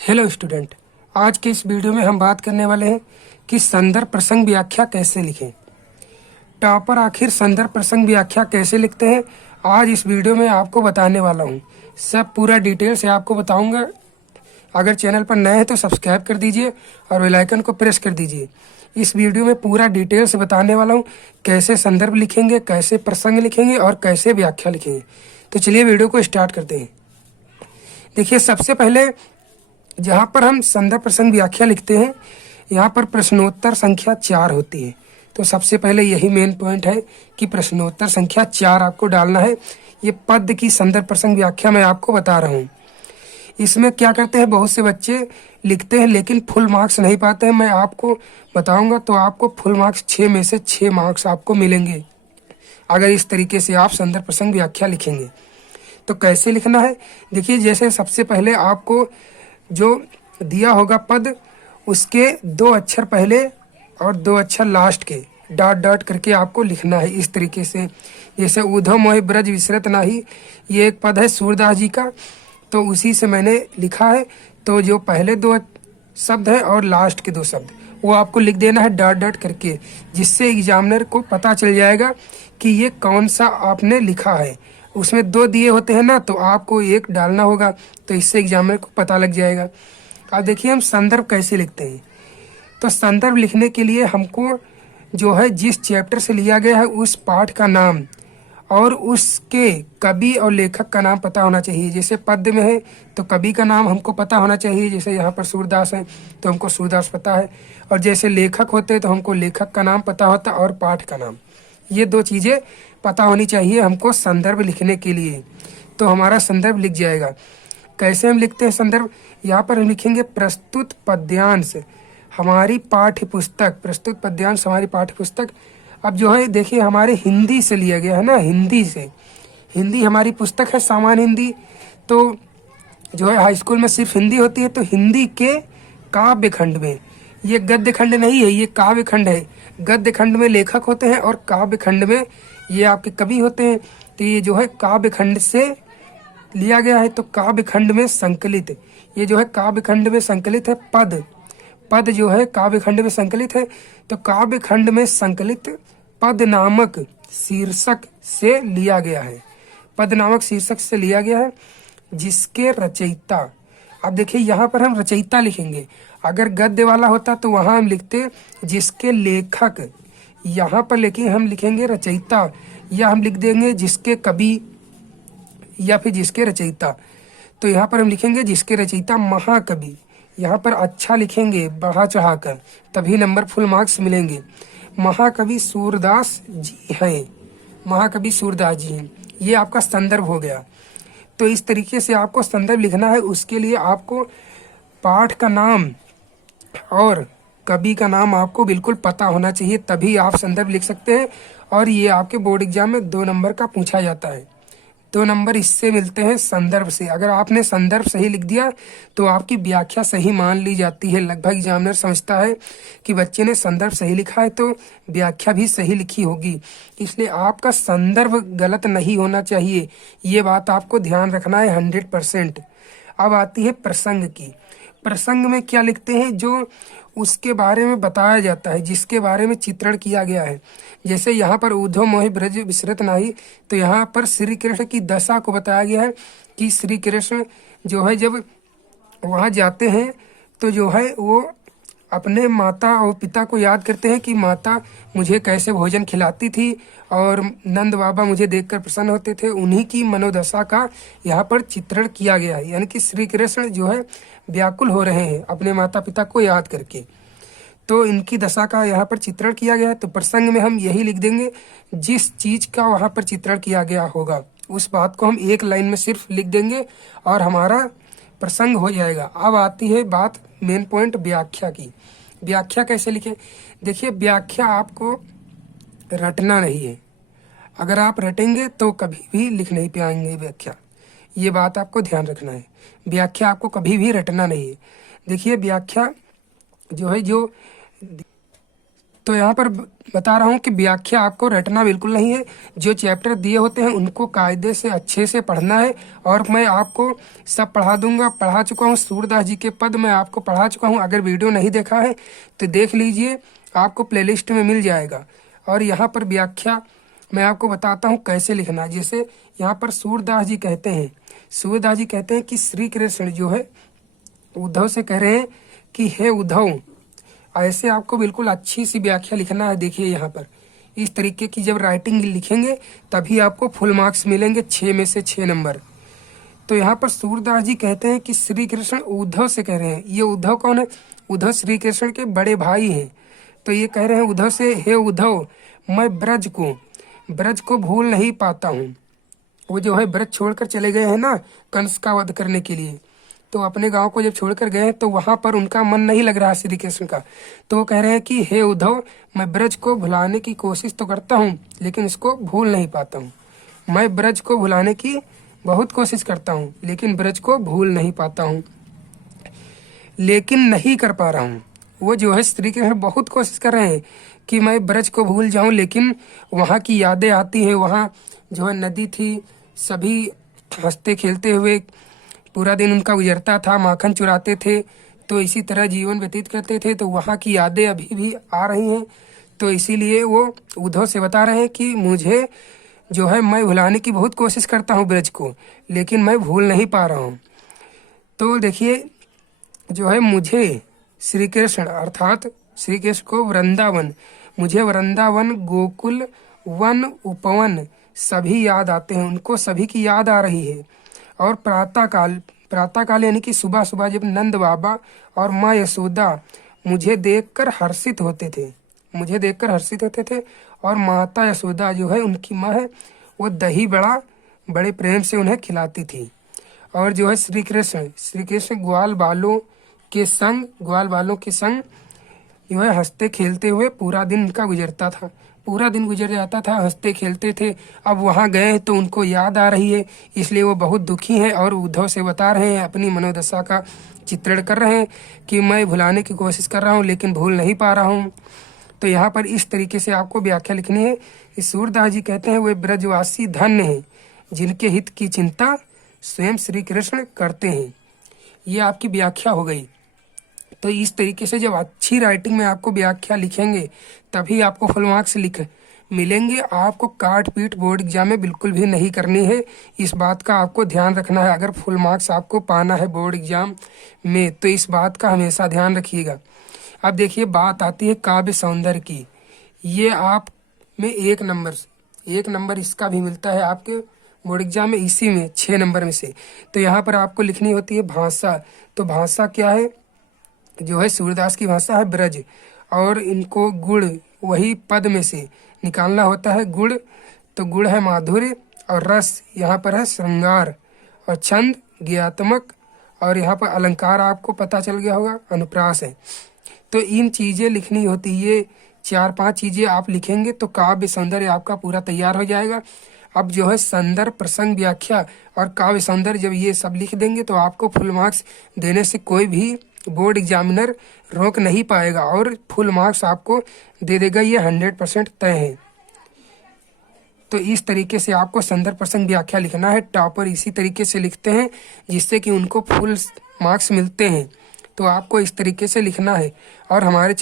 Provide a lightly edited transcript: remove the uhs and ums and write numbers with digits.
Hello student, आज के इस वीडियो में हम बात करने वाले हैं कि संदर्भ प्रसंग व्याख्या कैसे लिखें। टॉपर आखिर संदर्भ प्रसंग व्याख्या कैसे लिखते हैं, आज इस वीडियो में आपको बताने वाला हूं। सब पूरा डिटेल से आपको बताऊंगा। अगर चैनल पर नए हैं तो सब्सक्राइब कर दीजिए और बेल आइकन को प्रेस कर दीजिए। इस वीडियो में पूरा डिटेल से बताने वाला हूँ कैसे संदर्भ लिखेंगे, कैसे प्रसंग लिखेंगे और कैसे व्याख्या लिखेंगे। तो चलिए वीडियो को स्टार्ट करते हैं। देखिए, सबसे पहले जहाँ पर हम संदर्भ प्रसंग व्याख्या लिखते हैं, यहाँ पर प्रश्नोत्तर संख्या 4 होती है। तो सबसे पहले यही मेन पॉइंट है कि प्रश्नोत्तर संख्या 4 आपको डालना है। ये पद की संदर्भ प्रसंग व्याख्या मैं आपको बता रहा हूँ। इसमें क्या करते हैं, बहुत से बच्चे लिखते हैं लेकिन फुल मार्क्स नहीं पाते हैं। मैं आपको बताऊंगा तो आपको फुल मार्क्स 6 में से 6 मार्क्स आपको मिलेंगे अगर इस तरीके से आप संदर्भ प्रसंग व्याख्या लिखेंगे। तो कैसे लिखना है, देखिए, जैसे सबसे पहले आपको जो दिया होगा पद, उसके 2 अक्षर पहले और 2 अक्षर लास्ट के डॉट डॉट करके आपको लिखना है इस तरीके से। जैसे ऊधव मोहि ब्रज विसरत नाही, ये एक पद है सूरदास जी का, तो उसी से मैंने लिखा है। तो जो पहले 2 शब्द है और लास्ट के 2 शब्द वो आपको लिख देना है डॉट डॉट करके, जिससे एग्जामिनर को पता चल जाएगा कि ये कौन सा आपने लिखा है। उसमें 2 दिए होते हैं ना, तो आपको 1 डालना होगा, तो इससे एग्जामिनर को पता लग जाएगा। अब देखिए हम संदर्भ कैसे लिखते हैं। तो संदर्भ लिखने के लिए हमको जो है जिस चैप्टर से लिया गया है उस पाठ का नाम और उसके कवि और लेखक का नाम पता होना चाहिए। जैसे पद्य में है तो कवि का नाम हमको पता होना चाहिए, जैसे यहाँ पर सूरदास है तो हमको सूरदास पता है। और जैसे लेखक होते हैं तो हमको लेखक का नाम पता होता और पाठ का नाम। ये 2 चीज़ें पता होनी चाहिए हमको संदर्भ लिखने के लिए, तो हमारा संदर्भ लिख जाएगा। कैसे हम लिखते हैं संदर्भ, यहाँ पर हम लिखेंगे प्रस्तुत पद्यांश हमारी पाठ्य पुस्तक। प्रस्तुत पद्यांश हमारी पाठ्य पुस्तक। अब जो है देखिए, हमारे हिंदी से लिया गया है ना, हिंदी से। हिंदी हमारी पुस्तक है सामान्य हिंदी, तो जो है हाई स्कूल में सिर्फ हिंदी होती है। तो हिंदी के काव्य खंड में, ये गद्य खंड नहीं है, ये काव्य खंड है। गद्य खंड में लेखक होते हैं और काव्य खंड में ये आपके कवि होते हैं। तो ये जो है काव्य खंड से लिया गया है। तो काव्य खंड में संकलित, ये जो है काव्य खंड में संकलित है पद। पद जो है काव्य खंड में संकलित है। तो काव्य खंड में संकलित पद नामक शीर्षक से लिया गया है। पद नामक शीर्षक से लिया गया है जिसके रचयिता। अब देखिए, यहाँ पर हम रचयिता लिखेंगे। अगर गद्य वाला होता तो वहां हम लिखते जिसके लेखक, यहाँ पर लेकिन हम लिखेंगे रचयिता, या हम लिख देंगे जिसके कवि या फिर जिसके रचयिता। तो यहाँ पर हम लिखेंगे जिसके रचयिता महाकवि। यहाँ पर अच्छा लिखेंगे बढ़ा चढ़ा कर, तभी नंबर फुल मार्क्स मिलेंगे। महाकवि सूरदास जी हैं, महाकवि सूरदास जी हैं। ये आपका संदर्भ हो गया। तो इस तरीके से आपको संदर्भ लिखना है। उसके लिए आपको पाठ का नाम और कवि का नाम आपको बिल्कुल पता होना चाहिए, तभी आप संदर्भ लिख सकते हैं। और ये आपके बोर्ड एग्जाम में 2 नंबर का पूछा जाता है। 2 नंबर इससे मिलते हैं संदर्भ से। अगर आपने संदर्भ सही लिख दिया तो आपकी व्याख्या सही मान ली जाती है। लगभग एग्जामिनर समझता है कि बच्चे ने संदर्भ सही लिखा है तो व्याख्या भी सही लिखी होगी। इसलिए आपका संदर्भ गलत नहीं होना चाहिए, ये बात आपको ध्यान रखना है 100%। अब आती है प्रसंग की। प्रसंग में क्या लिखते हैं, जो उसके बारे में बताया जाता है, जिसके बारे में चित्रण किया गया है। जैसे यहाँ पर ऊधव मोहि ब्रज विसरत नाही, तो यहाँ पर श्री कृष्ण की दशा को बताया गया है कि श्री कृष्ण जो है जब वहाँ जाते हैं तो जो है वो अपने माता और पिता को याद करते हैं कि माता मुझे कैसे भोजन खिलाती थी और नंद बाबा मुझे देखकर प्रसन्न होते थे। उन्हीं की मनोदशा का यहाँ पर चित्रण किया गया है, यानी कि श्री कृष्ण जो है व्याकुल हो रहे हैं अपने माता पिता को याद करके। तो इनकी दशा का यहाँ पर चित्रण किया गया है। तो प्रसंग में हम यही लिख देंगे, जिस चीज का वहाँ पर चित्रण किया गया होगा उस बात को हम 1 लाइन में सिर्फ लिख देंगे और हमारा प्रसंग हो जाएगा। अब आती है बात मेन पॉइंट व्याख्या की। व्याख्या कैसे लिखें, देखिए, व्याख्या आपको रटना नहीं है। अगर आप रटेंगे तो कभी भी लिख नहीं पाएंगे व्याख्या, ये बात आपको ध्यान रखना है। व्याख्या आपको कभी भी रटना नहीं है। देखिए, व्याख्या जो है तो यहाँ पर बता रहा हूँ कि व्याख्या आपको रटना बिल्कुल नहीं है। जो चैप्टर दिए होते हैं उनको कायदे से अच्छे से पढ़ना है, और मैं आपको सब पढ़ा दूंगा। पढ़ा चुका हूँ, सूरदास जी के पद मैं आपको पढ़ा चुका हूँ। अगर वीडियो नहीं देखा है तो देख लीजिए, आपको प्लेलिस्ट में मिल जाएगा। और यहाँ पर व्याख्या मैं आपको बताता हूँ कैसे लिखना है। जैसे यहाँ पर सूरदास जी कहते हैं कि श्री कृष्ण जो है उद्धव से कह रहे हैं कि हे उद्धव, ऐसे आपको बिल्कुल अच्छी सी व्याख्या लिखना है। देखिए यहाँ पर इस तरीके की जब राइटिंग लिखेंगे तभी आपको फुल मार्क्स मिलेंगे, 6 में से 6 नंबर। तो यहाँ पर सूरदास जी कहते हैं कि श्री कृष्ण उद्धव से कह रहे हैं। ये उद्धव कौन है? उद्धव श्री कृष्ण के बड़े भाई हैं। तो ये कह रहे हैं उद्धव से, हे उद्धव, मैं ब्रज को भूल नहीं पाता हूँ। वो जो है ब्रज छोड़कर चले गए हैं ना कंस का वध करने के लिए, तो अपने गांव को जब छोड़कर गए तो वहां पर उनका मन नहीं लग रहा श्री कृष्ण का। तो वो कह रहे हैं कि हे उद्धव, मैं ब्रज को भुलाने की कोशिश तो करता हूँ लेकिन इसको भूल नहीं पाता हूँ। मैं ब्रज को भुलाने की बहुत कोशिश करता हूँ लेकिन ब्रज को भूल नहीं पाता हूँ, लेकिन नहीं कर पा रहा हूँ। वो जो है श्री कृष्ण बहुत कोशिश कर रहे हैं कि मैं ब्रज को भूल जाऊं, लेकिन वहाँ की यादें आती है। वहाँ जो है नदी थी, सभी हंसते खेलते हुए पूरा दिन उनका गुजरता था, माखन चुराते थे, तो इसी तरह जीवन व्यतीत करते थे। तो वहाँ की यादें अभी भी आ रही हैं। तो इसीलिए वो उद्धव से बता रहे हैं कि मुझे जो है मैं भुलाने की बहुत कोशिश करता हूँ ब्रज को, लेकिन मैं भूल नहीं पा रहा हूँ। तो देखिए जो है मुझे श्री कृष्ण अर्थात श्री कृष्ण को वृंदावन, मुझे वृंदावन, गोकुल, वन, उपवन सभी याद आते हैं। उनको सभी की याद आ रही है। और प्रातःकाल यानी कि सुबह सुबह जब नंद बाबा और माँ यशोदा मुझे देखकर हर्षित होते थे, और माता यशोदा जो है उनकी माँ है, वो दही बड़ा बड़े प्रेम से उन्हें खिलाती थी। और जो है श्री कृष्ण ग्वाल बालों के संग जो है हंसते खेलते हुए पूरा दिन उनका पूरा दिन गुजर जाता था, हंसते खेलते थे। अब वहाँ गए तो उनको याद आ रही है, इसलिए वो बहुत दुखी हैं और उद्धव से बता रहे हैं, अपनी मनोदशा का चित्रण कर रहे हैं कि मैं भुलाने की कोशिश कर रहा हूँ लेकिन भूल नहीं पा रहा हूँ। तो यहाँ पर इस तरीके से आपको व्याख्या लिखनी है कि सूरदास जी कहते हैं वे ब्रजवासी धन्य हैं जिनके हित की चिंता स्वयं श्री कृष्ण करते हैं। ये आपकी व्याख्या हो गई। तो इस तरीके से जब अच्छी राइटिंग में आपको व्याख्या लिखेंगे तभी आपको फुल मार्क्स मिलेंगे। आपको काट पीट बोर्ड एग्जाम में बिल्कुल भी नहीं करनी है। इस बात का आपको ध्यान रखना है। अगर फुल मार्क्स आपको पाना है बोर्ड एग्जाम में तो इस बात का हमेशा ध्यान रखिएगा। अब देखिए बात आती है काव्य सौंदर्य की। ये आप में 1 नंबर इसका भी मिलता है आपके बोर्ड एग्जाम में, इसी में 6 नंबर में से। तो यहाँ पर आपको लिखनी होती है भाषा। तो भाषा क्या है? जो है सूरदास की भाषा है ब्रज, और इनको गुण वही पद में से निकालना होता है। गुण तो गुण है माधुर्य, और रस यहाँ पर है श्रृंगार, और छंद ज्ञात्मक, और यहाँ पर अलंकार आपको पता चल गया होगा अनुप्रास है। तो इन चीज़ें लिखनी होती है। ये 4-5 चीज़ें आप लिखेंगे तो काव्य सौंदर्य आपका पूरा तैयार हो जाएगा। अब जो है संदर्भ, प्रसंग, व्याख्या और काव्य सौंदर्य जब ये सब लिख देंगे तो आपको फुल मार्क्स देने से कोई भी बोर्ड एग्जामिनर रोक नहीं पाएगा और फुल मार्क्स आपको दे देगा। ये 100% तय है। तो इस तरीके से आपको संदर्भ, प्रसंग, व्याख्या लिखना है। टॉपर इसी तरीके से लिखते हैं जिससे कि उनको फुल मार्क्स मिलते हैं। तो आपको इस तरीके से लिखना है। और हमारे